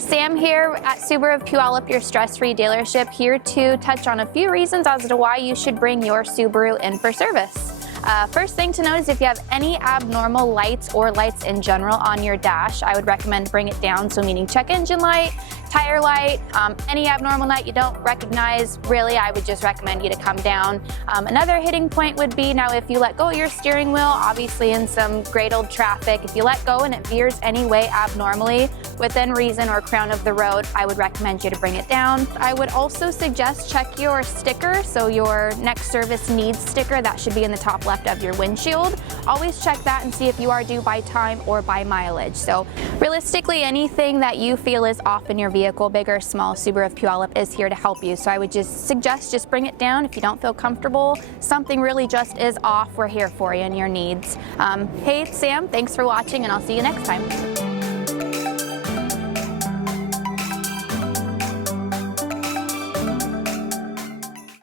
Sam here at Subaru of Puyallup, your stress-free dealership, here to touch on a few reasons as to why you should bring your Subaru in for service. First thing to note is if you have any abnormal lights or lights in general on your dash, I would recommend bring it down, so meaning check engine light, tire light, any abnormal light you don't recognize, really I would just recommend you to come down. Another hitting point would be now if you let go of your steering wheel, obviously in some great old traffic, if you let go and it veers any way abnormally within reason or crown of the road, I would recommend you to bring it down. I would also suggest check your sticker, so your next service needs sticker, that should be in the top left of your windshield. Always check that and see if you are due by time or by mileage. So realistically, anything that you feel is off in your vehicle, big or small, Subaru of Puyallup is here to help you. So I would just suggest just bring it down. If you don't feel comfortable, something really just is off, we're here for you and your needs. Hey, it's Sam, thanks for watching and I'll see you next time.